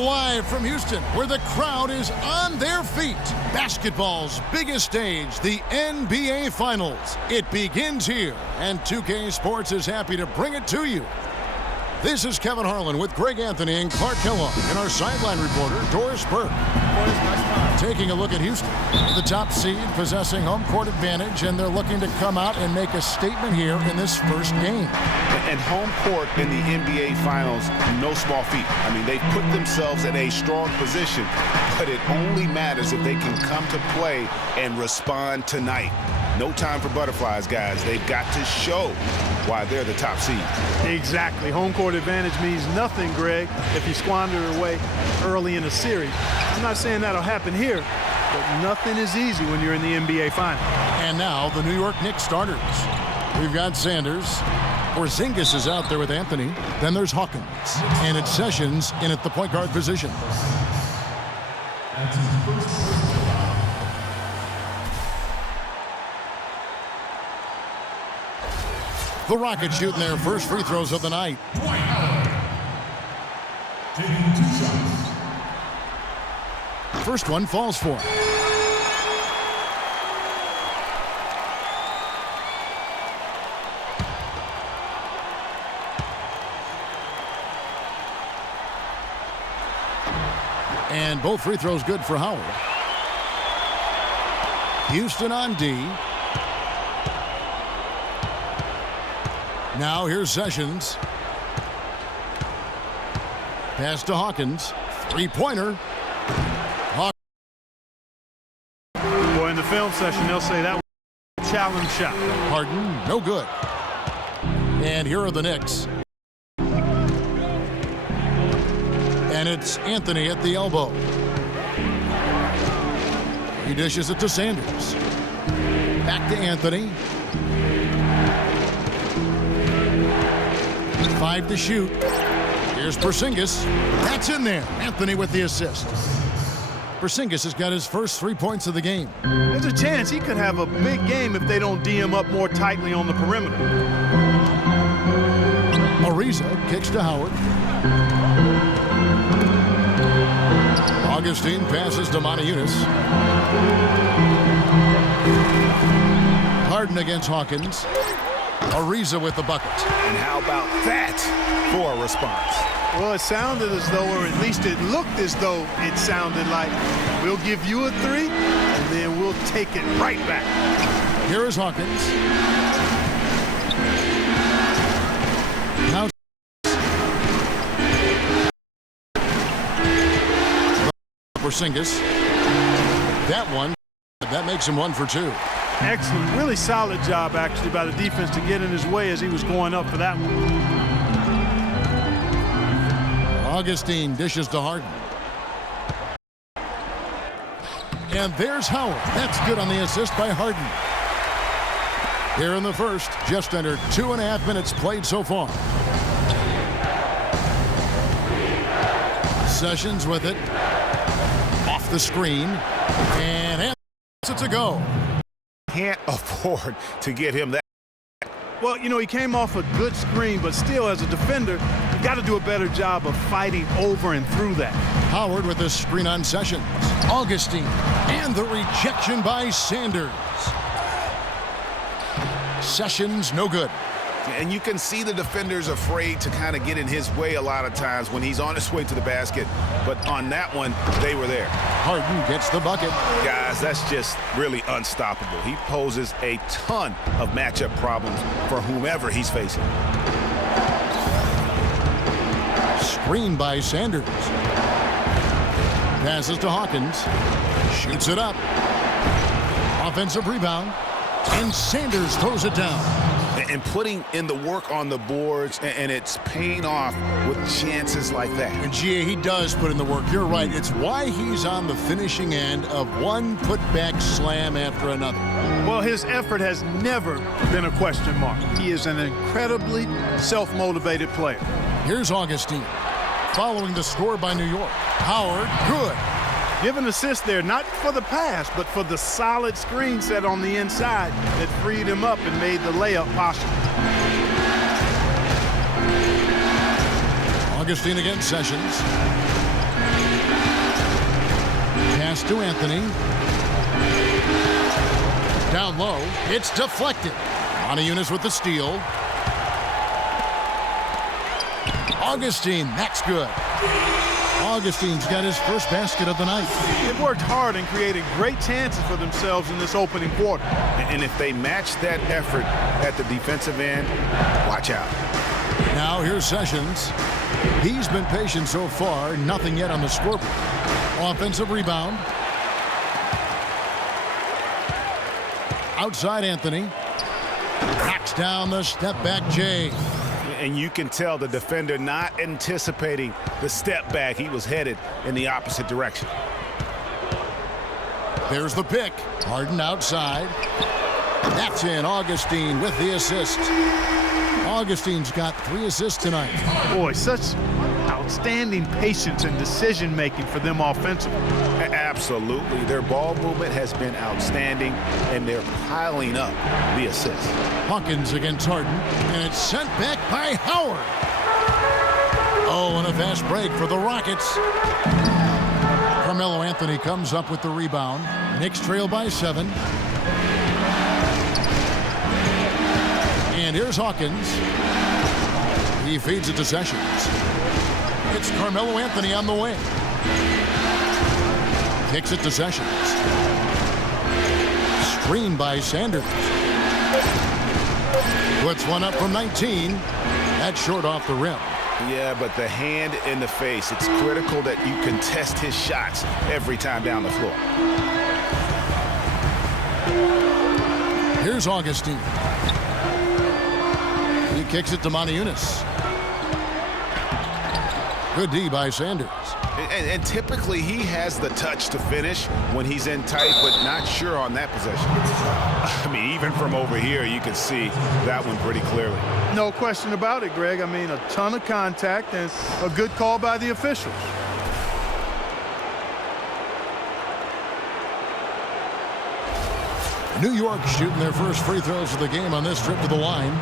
live from Houston, where the crowd is on their feet. Basketball's biggest stage, the NBA Finals. It begins here, and 2K Sports is happy to bring it to you. This is Kevin Harlan with Greg Anthony and Clark Kellogg, and our sideline reporter, Doris Burke. Taking a look at Houston, the top seed possessing home court advantage, and they're looking to come out and make a statement here in this first game. And home court in the NBA Finals, no small feat. I mean, they've put themselves in a strong position, but it only matters if they can come to play and respond tonight. No time for butterflies, guys. They've got to show why they're the top seed. Exactly. Home court advantage means nothing, Greg, if you squander it away early in a series. I'm not saying that'll happen here, but nothing is easy when you're in the NBA Finals. And now the New York Knicks starters. We've got Sanders. Porzingis is out there with Anthony. Then there's Hawkins. And it's Sessions in at the point guard position. The Rockets shooting their first free throws of the night. First one falls for him. And both free throws good for Howard. Houston on D. Now here's Sessions. Pass to Hawkins. Three-pointer. Boy, in the film session, they'll say that was a challenge shot. Harden, no good. And here are the Knicks. And it's Anthony at the elbow. He dishes it to Sanders. Back to Anthony. 5 to shoot. Here's Porzingis. That's in there. Anthony with the assist. Porzingis has got his first 3 points of the game. There's a chance he could have a big game if they don't D him up more tightly on the perimeter. Ariza kicks to Howard. Augustine passes to Montejunas. Harden against Hawkins. Ariza with the bucket. And how about that for a response? Well, it sounded as though, or at least it looked as though it sounded like, we'll give you a 3, and then we'll take it right back. Here is Hawkins. Now Porzingis. That makes him 1 for 2. Excellent. Really solid job, actually, by the defense to get in his way as he was going up for that one. Augustine dishes to Harden. And there's Howard. That's good on the assist by Harden. Here in the first, just under 2.5 minutes played so far. Sessions with it. Off the screen. And it's a go. Can't afford to get him that. Well, you know, he came off a good screen, but still, as a defender, you got to do a better job of fighting over and through that. Howard with the screen on Sessions. Augustine. And the rejection by Sanders. Sessions, no good. And you can see the defenders afraid to kind of get in his way a lot of times when he's on his way to the basket. But on that one, they were there. Harden gets the bucket. Guys, that's just really unstoppable. He poses a ton of matchup problems for whomever he's facing. Screen by Sanders. Passes to Hawkins. Shoots it up. Offensive rebound. And Sanders throws it down. And putting in the work on the boards, and it's paying off with chances like that. And GA, he does put in the work. You're right. It's why he's on the finishing end of one putback slam after another. Well, his effort has never been a question mark. He is an incredibly self-motivated player. Here's Augustine. Following the score by New York. Howard, good. Give an assist there, not for the pass, but for the solid screen set on the inside that freed him up and made the layup possible. Augustine against Sessions. Pass to Anthony. Down low. It's deflected. Eunice with the steal. Augustine, that's good. Augustine's got his first basket of the night. They've worked hard and created great chances for themselves in this opening quarter. And if they match that effort at the defensive end, watch out. Now here's Sessions. He's been patient so far, nothing yet on the scoreboard. Offensive rebound. Outside Anthony. Knocks down the step-back Jay. And you can tell the defender not anticipating the step back. He was headed in the opposite direction. There's the pick. Harden outside. That's in. Augustine with the assist. Augustine's got 3 assists tonight. Boy, such outstanding patience and decision-making for them offensively. Absolutely. Their ball movement has been outstanding, and they're piling up the assists. Hawkins against Harden, and it's sent back by Howard. Oh, and a fast break for the Rockets. Carmelo Anthony comes up with the rebound. Knicks trail by 7. And here's Hawkins. He feeds it to Sessions. It's Carmelo Anthony on the wing. Kicks it to Sessions. Screened by Sanders. Puts one up from 19. That's short off the rim. Yeah, but the hand in the face, it's critical that you contest his shots every time down the floor. Here's Augustine. He kicks it to Eunice. Good D by Sanders. And typically he has the touch to finish when he's in tight, but not sure on that possession. I mean, even from over here, you can see that one pretty clearly. No question about it, Greg. I mean, a ton of contact and a good call by the officials. New York shooting their first free throws of the game on this trip to the line.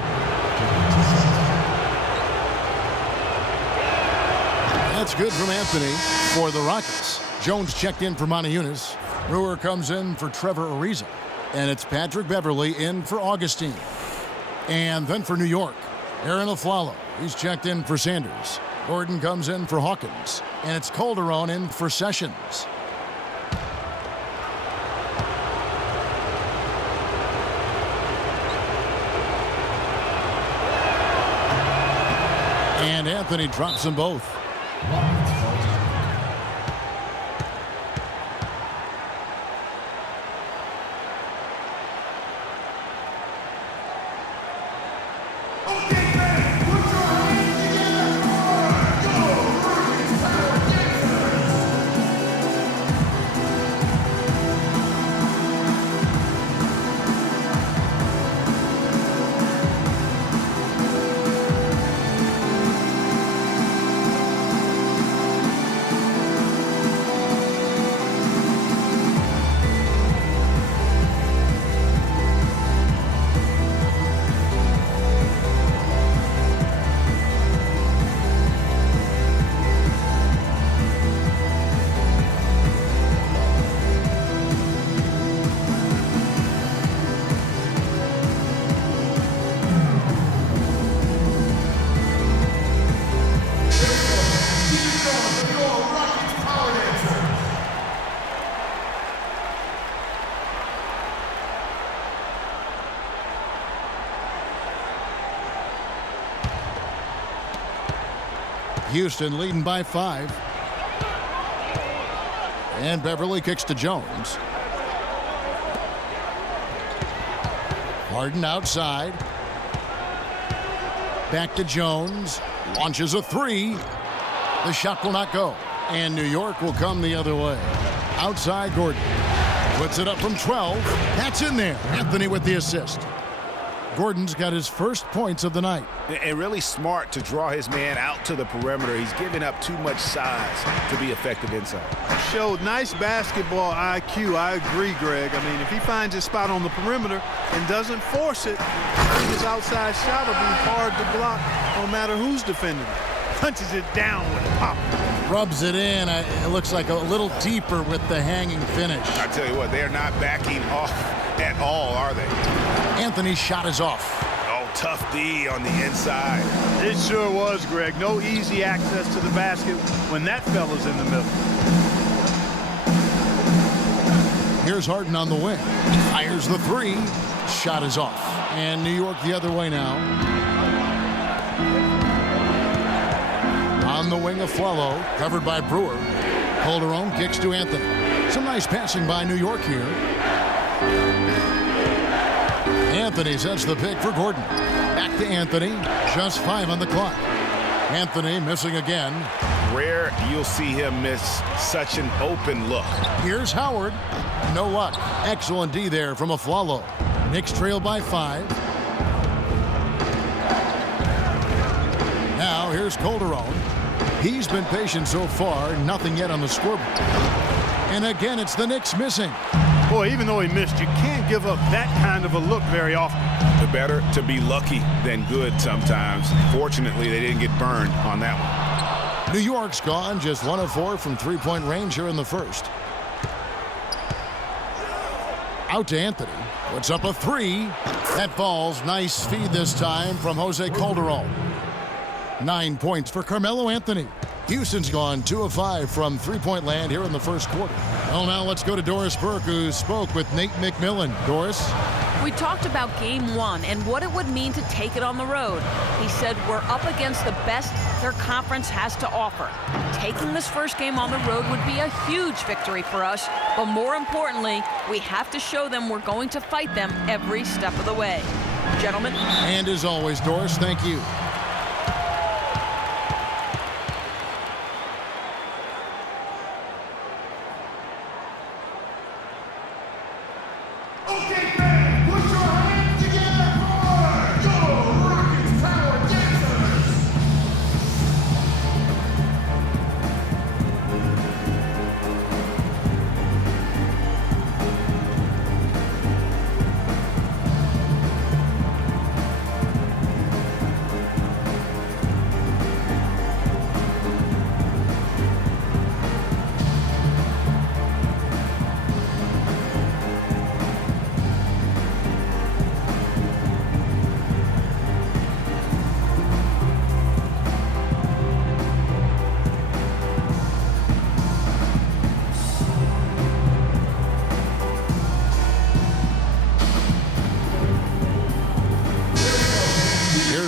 That's good from Anthony for the Rockets. Jones checked in for Eunice. Brewer comes in for Trevor Ariza. And it's Patrick Beverly in for Augustine. And then for New York, Aaron Aflalo. He's checked in for Sanders. Gordon comes in for Hawkins. And it's Calderon in for Sessions. And Anthony drops them both. Houston leading by 5. And Beverly kicks to Jones. Harden outside. Back to Jones. Launches a 3. The shot will not go. And New York will come the other way. Outside Gordon. Puts it up from 12. That's in there. Anthony with the assist. Gordon's got his first points of the night. And really smart to draw his man out to the perimeter. He's giving up too much size to be effective inside. Showed nice basketball IQ. I agree, Greg. I mean, if he finds his spot on the perimeter and doesn't force it, his outside shot will be hard to block no matter who's defending it. Punches it down with pop. Rubs it in. It looks like a little deeper with the hanging finish. I tell you what, they're not backing off at all, are they? Anthony's shot is off. Oh, tough D on the inside. It sure was, Greg. No easy access to the basket when that fella's in the middle. Here's Harden on the wing. Fires the three. Shot is off. And New York the other way now. On the wing of Flello, covered by Brewer. Calderon kicks to Anthony. Some nice passing by New York here. Anthony sets the pick for Gordon. Back to Anthony. Just 5 on the clock. Anthony missing again. Rare you'll see him miss such an open look. Here's Howard. No luck. Excellent D there from Afflalo. Knicks trail by 5. Now here's Calderon. He's been patient so far. Nothing yet on the scoreboard. And again, it's the Knicks missing. Boy, even though he missed, you can't give up that kind of a look very often. The better to be lucky than good sometimes. Fortunately, they didn't get burned on that one. New York's gone just 1 of 4 from three-point range here in the first. Out to Anthony. Puts up a 3. That falls. Nice feed this time from Jose Calderon. 9 points for Carmelo Anthony. Houston's gone 2 of 5 from three-point land here in the first quarter. Well, now let's go to Doris Burke, who spoke with Nate McMillan. Doris? We talked about game 1 and what it would mean to take it on the road. He said we're up against the best their conference has to offer. Taking this first game on the road would be a huge victory for us, but more importantly, we have to show them we're going to fight them every step of the way. Gentlemen. And as always, Doris, thank you.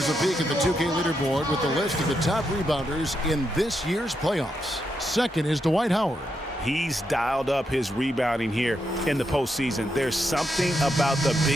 A peek at the 2K leaderboard with the list of the top rebounders in this year's playoffs. Second is Dwight Howard. He's dialed up his rebounding here in the postseason. There's something about the big